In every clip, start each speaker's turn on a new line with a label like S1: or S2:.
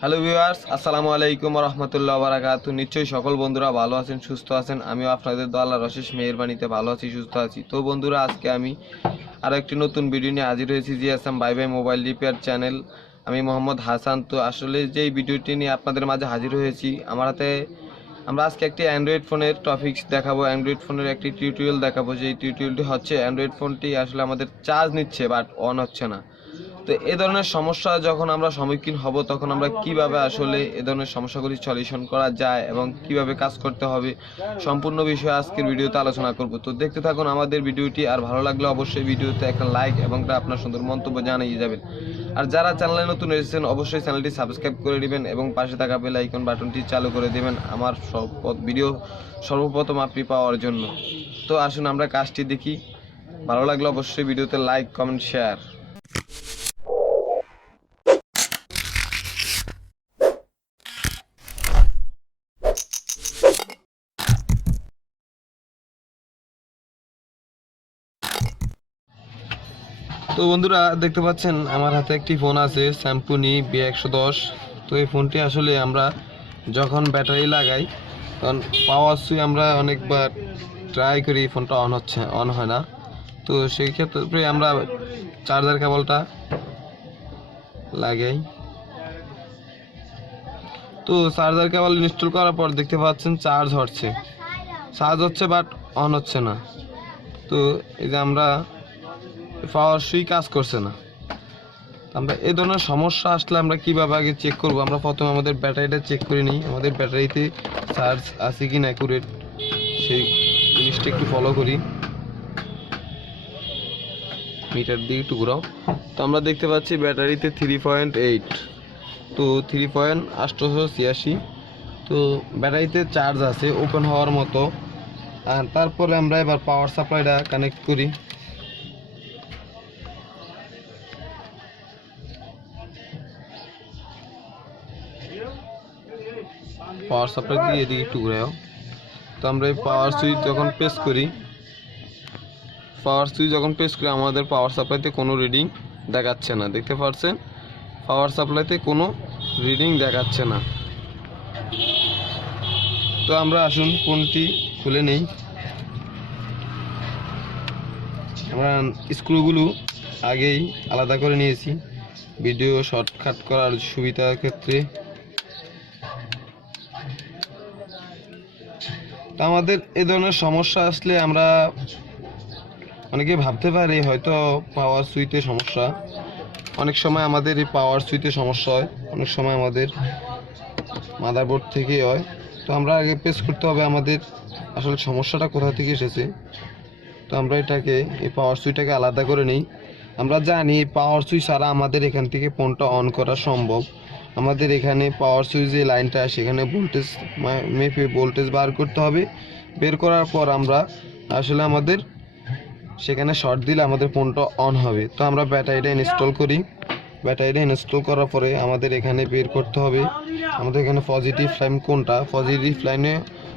S1: Hello viewers আসসালামু আলাইকুম রহমতুল্লাহ বারাকাত নিশ্চয়ই সকল বন্ধুরা ভালো আছেন, সুস্থ আছেন। আমিও আপনাদের দল আর অশেষ মেহরবানিতে ভালো আছি, সুস্থ আছি। তো বন্ধুরা, আজকে আমি আরও একটি নতুন ভিডিও নিয়ে হাজির হয়েছি GSM bye bye mobile repair channel. আমি মোহাম্মদ হাসান। তো আসলে যেই ভিডিওটি নিয়ে আপনাদের মাঝে হাজির হয়েছি, আমার হাতে আমরা আজকে একটি অ্যান্ড্রয়েড ফোনের টপিক্স দেখাবো। অ্যান্ড্রয়েড ফোনের একটি টিউটোরিয়াল দেখাবো। যে টিউটোরিয়ালটি হচ্ছে অ্যান্ড্রয়েড ফোনটি আসলে আমাদের চার্জ নিচ্ছে বাট অন হচ্ছে না। তো এ ধরনের সমস্যা যখন আমরা সম্মুখীন হব, তখন আমরা কীভাবে আসলে এ ধরনের সমস্যাগুলি সলিউশন করা যায় এবং কীভাবে কাজ করতে হবে, সম্পূর্ণ বিষয়ে আজকের ভিডিওতে আলোচনা করব। তো দেখতে থাকুন আমাদের ভিডিওটি, আর ভালো লাগলে অবশ্যই ভিডিওতে একটা লাইক এবং আপনার সুন্দর মন্তব্য জানিয়ে যাবেন। আর যারা চ্যানেলে নতুন এসেছেন, অবশ্যই চ্যানেলটি সাবস্ক্রাইব করে দিবেন এবং পাশে থাকা বেল আইকন বাটনটি চালু করে দিবেন আমার সব ভিডিও সর্বপ্রথম আপনি পাওয়ার জন্য। তো আসুন আমরা কাজটি দেখি। ভালো লাগলে অবশ্যই ভিডিওতে লাইক, কমেন্ট, শেয়ার। তো বন্ধুরা, দেখতে পাচ্ছেন, আমার হাতে একটি ফোন আছে স্যামপুনি বি একশো দশ তো এই ফোনটি আসলে আমরা যখন ব্যাটারি লাগাই, তখন পাওয়ার সুই আমরা অনেকবার ট্রাই করি ফোনটা অন হচ্ছে অন হয় না। তো সেই ক্ষেত্রে আমরা চার্জার কেবলটা লাগাই। তো চার্জার কেবল ইনস্টল করার পর দেখতে পাচ্ছেন চার্জ হচ্ছে। চার্জ হচ্ছে বাট অন হচ্ছে না। তো এই যে আমরা পাওয়ার সুই কাজ করছে না। আমরা এই ধরনের সমস্যা আসলে আমরা কীভাবে আগে চেক করব? আমরা প্রথমে আমাদের ব্যাটারিটা চেক করে নিই। আমাদের ব্যাটারিতে চার্জ আছে কি না অ্যাকুরেট সেই জিনিসটা একটু ফলো করি। মিটার দিয়ে একটু ঘুরাও। তো আমরা দেখতে পাচ্ছি ব্যাটারিতে থ্রি পয়েন্ট এইট তো থ্রি পয়েন্ট আটশোশো ছিয়াশি তো ব্যাটারিতে চার্জ আছে ওপেন হওয়ার মতো। আর তারপরে আমরা এবার পাওয়ার সাপ্লাইটা কানেক্ট করি। পাওয়ার সাপ্লাই দিয়ে এদিকে একটু ঘুরেও তো আমরা এই পাওয়ার সুইচ যখন প্রেস করি পাওয়ার সুইচ যখন প্রেস করি, আমাদের পাওয়ার সাপ্লাইতে কোনো রিডিং দেখাচ্ছে না। দেখতে পাচ্ছেন পাওয়ার সাপ্লাইতে কোনো রিডিং দেখাচ্ছে না। তো আমরা আসুন ফোনটি খুলে নেই। আমরা স্ক্রুগুলো আগেই আলাদা করে নিয়েছি। ভিডিও শর্টকাট করার সুবিধার ক্ষেত্রে তো আমাদের এ ধরনের সমস্যা আসলে আমরা অনেকে ভাবতে পারি, হয়তো পাওয়ার সুইতে সমস্যা। অনেক সময় আমাদের এই পাওয়ার সুইতে সমস্যা হয়, অনেক সময় আমাদের মাদারবোর্ড থেকে হয়। তো আমরা আগে পেস করতে হবে আমাদের আসলে সমস্যাটা কোথা থেকে এসেছে। তো আমরা এটাকে, এই পাওয়ার সুইটাকে আলাদা করে নিই। আমরা জানি পাওয়ার সুইচ ছাড়া আমাদের এখান থেকে ফোনটা অন করা সম্ভব। আমাদের এখানে পাওয়ার সুইচ যে লাইনটা সেখানে ভোল্টেজ মেপে ভোল্টেজ বার করতে হবে। বের করার পর আমরা আসলে আমাদের সেখানে শর্ট দিলে আমাদের ফোনটা অন হবে। তো আমরা ব্যাটারিটা ইনস্টল করি। ব্যাটারিটা ইনস্টল করার পরে আমাদের এখানে বের করতে হবে। আমাদের এখানে পজিটিভ লাইন কোনটা? পজিটিভ লাইনে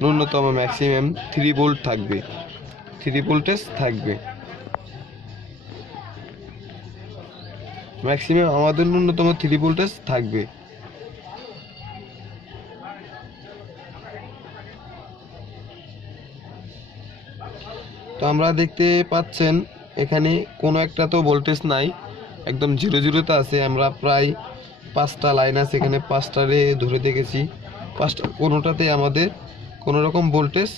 S1: ন্যূনতম ম্যাক্সিমাম থ্রি ভোল্ট থাকবে। থ্রি ভোল্টেজ থাকবে। ম্যাক্সিমাম আমাদের ন্যূনতম থ্রি ভোল্টেজ থাকবে। আমরা দেখতে পাচ্ছেন, এখানে কোনো একটা তো ভোল্টেজ নাই, একদম জিরো জিরোতে আছে, আমরা প্রায় পাঁচটা লাইন আছে, এখানে পাঁচটারে ধরে দেখেছি। পাঁচটা, কোনোটাতে আমাদের কোনো রকম ভোল্টেজ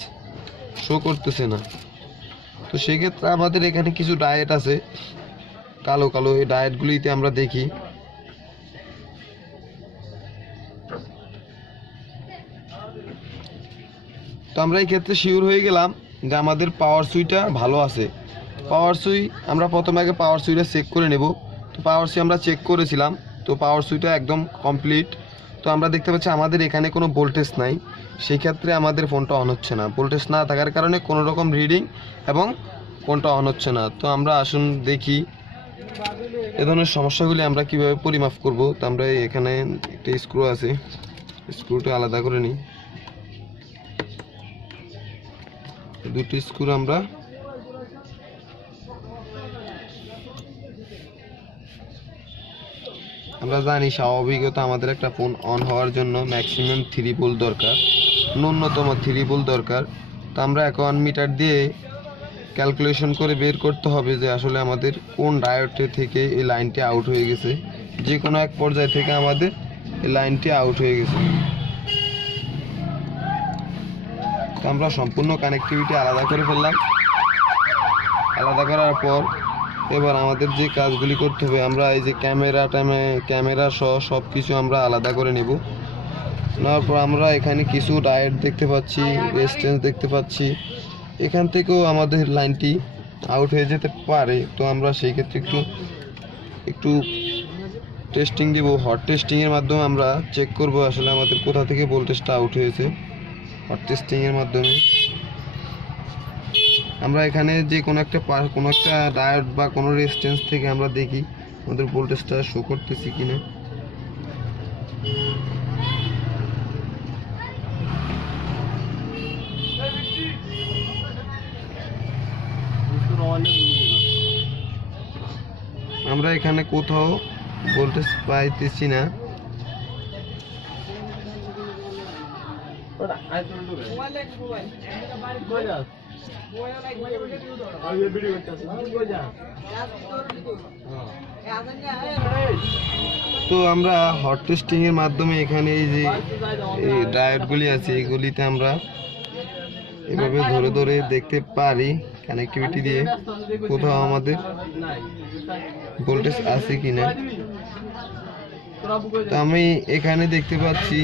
S1: শো করতেছে না। তো সেক্ষেত্রে আমাদের এখানে কিছু ডায়েট আছে, কালো কালো, এই ডায়েটগুলিতে আমরা দেখি। তো আমরা এই ক্ষেত্রে শিওর হয়ে গেলাম যে আমাদের পাওয়ার সুইটা ভালো আছে। পাওয়ার সুই আমরা প্রথমে আগে পাওয়ার সুইটা চেক করে নেব। তো পাওয়ার সুই আমরা চেক করেছিলাম, তো পাওয়ার সুইটা একদম কমপ্লিট তো আমরা দেখতে পাচ্ছি আমাদের এখানে কোনো ভোল্টেজ নাই সেই ক্ষেত্রে আমাদের ফোনটা অন হচ্ছে না। ভোল্টেজ না থাকার কারণে কোনো রকম রিডিং এবং ফোনটা অন হচ্ছে না। তো আমরা আসুন দেখি এ ধরনের সমস্যাগুলি আমরা কীভাবে পরিমাপ করব। তো আমরা এখানে একটা স্ক্রু আছে স্ক্রুটা আলাদা করে নিই। দুটি স্ক্রু আমরা আমরা জানি স্বাভাবিকতা আমাদের একটা ফোন অন হওয়ার জন্য ম্যাক্সিমাম থ্রি পোল দরকার, ন্যূনতম থ্রি পোল দরকার। তো আমরা এখন মিটার দিয়ে ক্যালকুলেশন করে বের করতে হবে যে আসলে আমাদের কোন ডায়োডে থেকে এই লাইনটি আউট হয়ে গেছে। যে কোনো এক পর্যায় থেকে আমাদের এই লাইনটি আউট হয়ে গেছে। তো আমরা সম্পূর্ণ কানেক্টিভিটি আলাদা করে ফেললাম। আলাদা করার পর এবার আমাদের যে কাজগুলি করতে হবে, আমরা এই যে ক্যামেরা টাইমে ক্যামেরা সহ সব কিছু আমরা আলাদা করে নেব। নেওয়ার পর আমরা এখানে কিছু ডায়েট দেখতে পাচ্ছি রেস্টেন্স দেখতে পাচ্ছি। এখান থেকেও আমাদের লাইনটি আউট হয়ে যেতে পারে, তো আমরা সেই ক্ষেত্রে একটু একটু টেস্টিং দেব। হট টেস্টিংয়ের মাধ্যমে আমরা চেক করব আসলে আমাদের কোথা থেকে ভোল্টেজটা আউট হয়েছে। টেস্টিংয়ের মাধ্যমে। আমরা এখানে যে কোনো একটা কোনো একটা ডায়োড বা কোনো রেজিস্ট্যান্স থেকে আমরা দেখি আমাদের ভোল্টেজটা শো করতেছি কিনা। আমরা এখানে কোথাও ভোল্টেজ পাইতেছি না। তো আমরা হট টেস্টিং এর মাধ্যমে এখানে এই যে এই ডায়োডগুলি আছে, এগুলিতে আমরা এভাবে ধরে ধরে দেখতে পারি কানেক্টিভিটি দিয়ে। কোথাও আমাদের ভোল্টেজ আছে কিনা। তো আমি এখানে দেখতে পাচ্ছি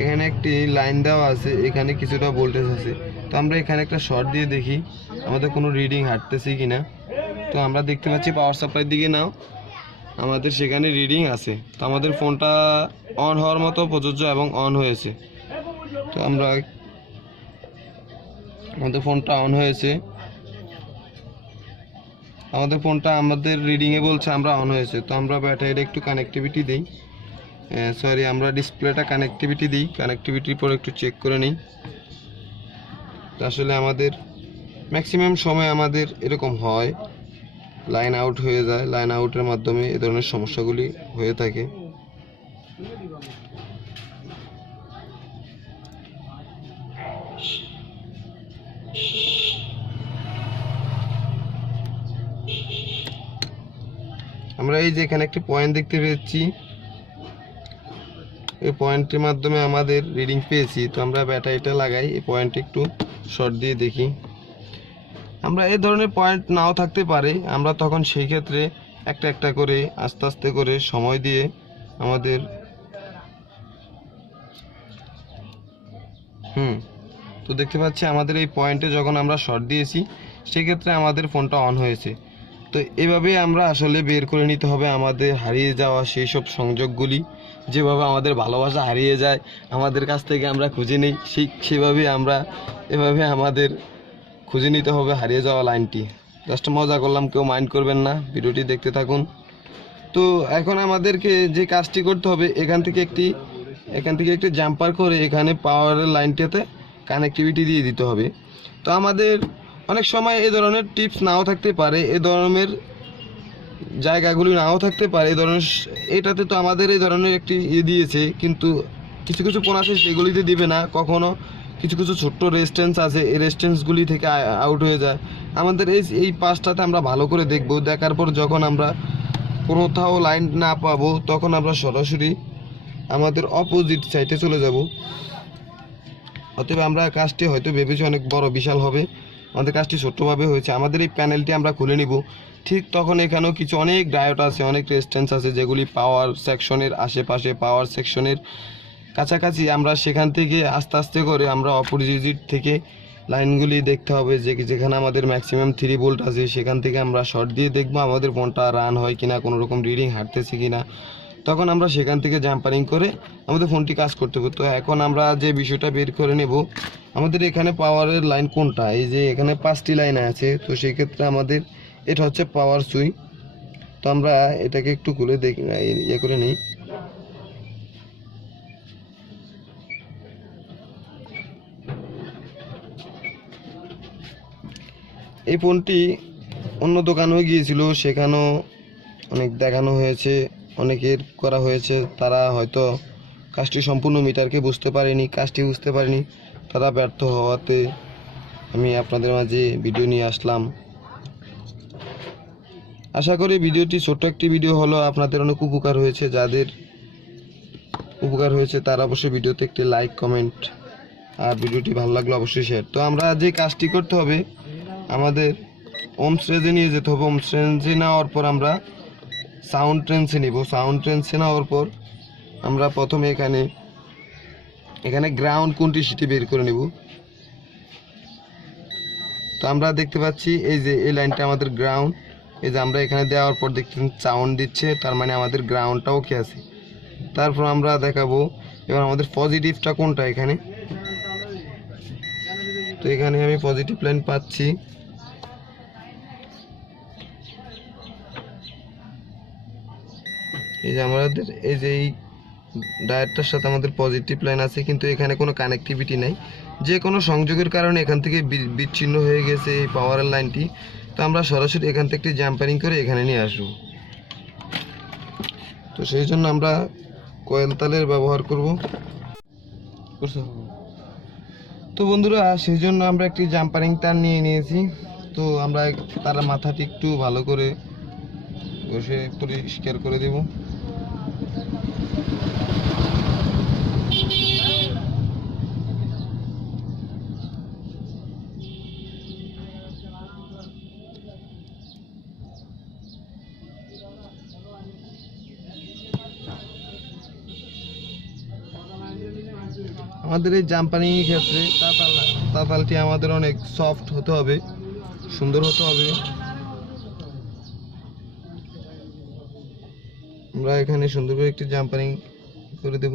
S1: এখানে একটি লাইন দেওয়া আছে, এখানে কিছুটা ভোল্টেজ আছে। তো আমরা এখানে একটা শর্ট দিয়ে দেখি, আমাদের কোনো রিডিং হাঁটতেছে কিনা। তো আমরা দেখতে পাচ্ছি পাওয়ার সাপ্লাইয়ের দিকে নাও, আমাদের সেখানে রিডিং আছে। তো আমাদের ফোনটা অন হওয়ার মতো প্রযোজ্য এবং অন হয়েছে। তো আমরা আমাদের ফোনটা অন হয়েছে। আমাদের ফোনটা আমাদের রিডিংয়ে বলছে আমরা অন হয়েছে। তো আমরা ব্যাটারির একটু কানেক্টিভিটি দিই। সরি আমরা ডিসপ্লেটা কানেক্টিভিটি দিই। কানেক্টিভিটির পর একটু চেক করে নিই। আসলে আমাদের ম্যাক্সিমাম সময় আমাদের এরকম হয়। লাইন আউট হয়ে যায়। লাইন আউটের মাধ্যমে এ ধরনের সমস্যাগুলি হয়ে থাকে। আমরা এই যে এখানে একটি পয়েন্ট দেখতে পেয়েছি। এই পয়েন্টের মাধ্যমে আমাদের রিডিং পেয়েছি। তো আমরা ব্যাটারিটা লাগাই, এই পয়েন্টে একটু শর্ট দিয়ে দেখি। আমরা এই ধরনের পয়েন্ট নাও থাকতে পারে। আমরা তখন সেই ক্ষেত্রে একটা একটা করে, আস্তে আস্তে করে সময় দিয়ে আমাদের হুম, তো দেখতে পাচ্ছি আমাদের এই পয়েন্টে যখন আমরা শর্ট দিয়েছি সেক্ষেত্রে আমাদের ফোনটা অন হয়েছে। তো এভাবে আমরা আসলে বের করে নিতে হবে আমাদের হারিয়ে যাওয়া সেই সব সংযোগগুলি। যেভাবে আমাদের ভালোবাসা হারিয়ে যায়, আমাদের কাছ থেকে আমরা খুঁজে নিই, সেই সেভাবে আমরা, এভাবে আমাদের খুঁজে নিতে হবে হারিয়ে যাওয়া লাইনটি। জাস্ট মজা করলাম, কেউ মাইন্ড করবেন না, ভিডিওটি দেখতে থাকুন। তো এখন আমাদেরকে যে কাজটি করতে হবে, এখান থেকে একটি, এখান থেকে একটি জাম্পার করে এখানে পাওয়ারের লাইনটাতে কানেক্টিভিটি দিয়ে দিতে হবে। তো আমাদের অনেক সময় এ ধরনের টিপস নাও থাকতে পারে, এ ধরনের জায়গাগুলি নাও থাকতে পারে। এই ধরনের এটাতে তো আমাদের এই ধরনের একটি ইয়ে দিয়েছে, কিন্তু কিছু কিছু ফোন আছে সেগুলিতে দিবে না। কখনো কিছু কিছু ছোট্ট রেস্টেন্স আছে, এই রেস্টেন্সগুলি থেকে আউট হয়ে যায়। আমাদের এই এই পাঁচটাতে আমরা ভালো করে দেখব। দেখার পর যখন আমরা কোথাও লাইন না পাবো, তখন আমরা সরাসরি আমাদের অপোজিট সাইডে চলে যাব। অতএব আমরা কাজটি হয়তো ভেবেছি অনেক বড়, বিশাল হবে। আমাদের কাজটি ছোট্টভাবে হয়েছে। আমাদের এই প্যানেলটি আমরা খুলে নিব। ঠিক তখন এখানেও কিছু অনেক ডায়োড আছে, অনেক রেজিস্ট্যান্স আছে, যেগুলি পাওয়ার সেকশনের আশেপাশে পাওয়ার সেকশনের কাছাকাছি। আমরা সেখান থেকে আস্তে আস্তে করে আমরা অপোজিট থেকে লাইনগুলি দেখতে হবে, যে যেখানে আমাদের ম্যাক্সিমাম থ্রি ভোল্ট আছে, সেখান থেকে আমরা শর্ট দিয়ে দেখব আমাদের ফোনটা রান হয় কিনা কোনো রকম রিডিং হাঁটতেছে কিনা। তখন আমরা সেখান থেকে জাম্পারিং করে আমাদের ফোনটি কাজ করতে হবে তো এখন আমরা যে বিষয়টা বের করে নেব, আমাদের এখানে পাওয়ারের লাইন কোনটা? এই যে এখানে পাঁচটি লাইন আছে, তো সেই ক্ষেত্রে আমাদের এটা হচ্ছে পাওয়ার সুই তো আমরা এটাকে একটু খুলে দেখি ইয়ে করে নিই। এই ফোনটি অন্য দোকানেও গিয়েছিল, সেখানেও অনেক দেখানো হয়েছে। অনেকের করা হয়েছে, তারা হয়তো কাজটি সম্পূর্ণ মিটারকে বুঝতে পারেনি, কাজটি বুঝতে পারেনি, তারা ব্যর্থ হওয়াতে আমি আপনাদের মাঝে ভিডিও নিয়ে আসলাম। আশা করি ভিডিওটি ছোট্ট একটি ভিডিও হলো আপনাদের অনেক উপকার হয়েছে, যাদের উপকার হয়েছে তারা অবশ্যই ভিডিওতে একটি লাইক, কমেন্ট আর ভিডিওটি ভালো লাগলে অবশ্যই শেয়ার। তো আমরা যে কাজটি করতে হবে, আমাদের ওম স্ট্রেজে নিয়ে যেতে হবে। ওম স্ট্রেজে নেওয়ার পর আমরা সাউন্ড ট্রেন্সে নিব। সাউন্ড ট্রেন্সে নেওয়ার পর আমরা প্রথমে এখানে এখানে গ্রাউন্ড কোনটি সেটি বের করে নেব। তো আমরা দেখতে পাচ্ছি এই যে এই লাইনটা আমাদের গ্রাউন্ড এই যে আমরা এখানে দেওয়ার পর দেখতেছেন সাউন্ড দিচ্ছে, তার মানে আমাদের গ্রাউন্ডটা ওকে আছে। তারপর আমরা দেখাবো, এবার আমাদের পজিটিভটা কোনটা এখানে? তো এখানে আমি পজিটিভ লাইন পাচ্ছি। এই যে আমাদের, এই যে এই ডায়ারটার সাথে আমাদের পজিটিভ লাইন আছে, কিন্তু এখানে কোনো কানেক্টিভিটি নাই। যে কোনো সংযোগের কারণে এখান থেকে বিচ্ছিন্ন হয়ে গেছে এই পাওয়ারের লাইনটি তো আমরা সরাসরি এখান থেকে একটি জাম্পারিং করে এখানে নিয়ে আসব। তো সেই জন্য আমরা কয়েল তালের ব্যবহার করব। তো বন্ধুরা, সেই জন্য আমরা একটি জাম্পারিং তার নিয়ে নিয়েছি। তো আমরা তার মাথাটি একটু ভালো করে ঘষে পরিষ্কার করে দেব। আমাদের এই জাম্পানি ক্ষেত্রে তাতাল তাতালটি আমাদের অনেক সফট হতে হবে, সুন্দর হতে হবে। আমরা এখানে সুন্দর করে একটি জাম্পানিং করে দেব।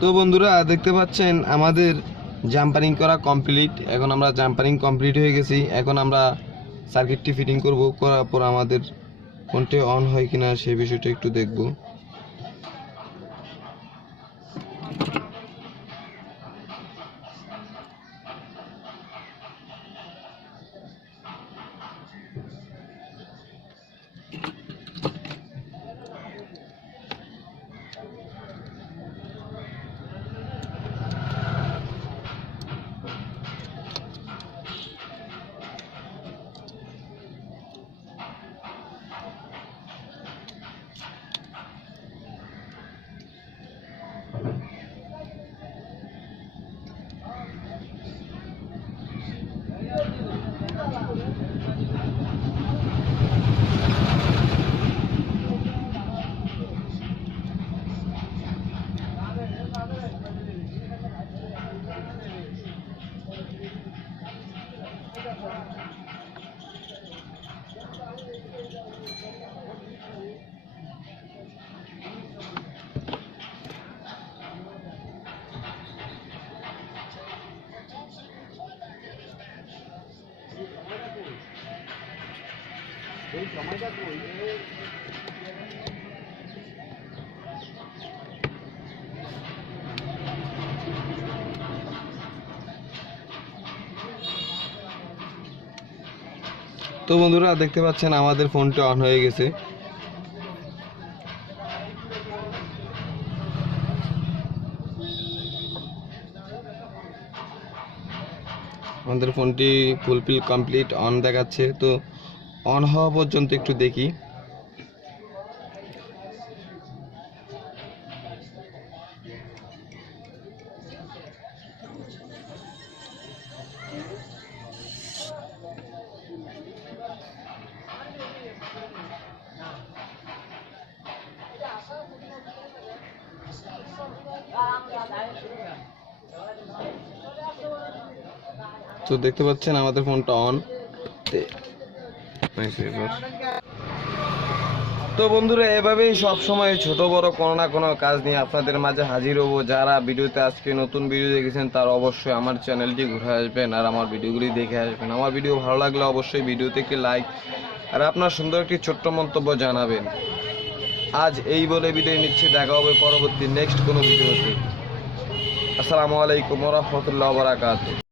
S1: তো বন্ধুরা, দেখতে পাচ্ছেন আমাদের জাম্পারিং করা কমপ্লিট এখন আমরা জাম্পারিং কমপ্লিট হয়ে গেছি। এখন আমরা সার্কিটটি ফিটিং করব। করার পর আমাদের কোনটি অন হয় কিনা সেই বিষয়টা একটু দেখব। তো বন্ধুরা দেখতে পাচ্ছেন আমাদের ফোনটা অন হয়ে গেছে। আমাদের ফোনটি ফুলফিল কমপ্লিট অন দেখাচ্ছে। তো অন হওয়া পর্যন্ত একটু দেখি। তো দেখতে পাচ্ছেন আমাদের ফোনটা অন তো বন্ধুরা, এভাবেই সব সময় ছোট বড় কোনো না কোনো কাজ নিয়ে আপনাদের মাঝে হাজির হব। যারা ভিডিওতে আজকে নতুন ভিডিও দেখেছেন, তারা অবশ্যই আমার চ্যানেলটি ঘুরে আসবেন আর আমার ভিডিওগুলি দেখে আসবেন। আমার ভিডিও ভালো লাগলে অবশ্যই ভিডিওতে একটি লাইক আর আপনার সুন্দর একটি ছোট্ট মন্তব্য জানাবেন। আজ এই বলে বিদায় নিচ্ছে। দেখা হবে পরবর্তী নেক্সট কোনো ভিডিওতে। আসসালামু আলাইকুম রহমতুল্লাহ বারাকাতুহ।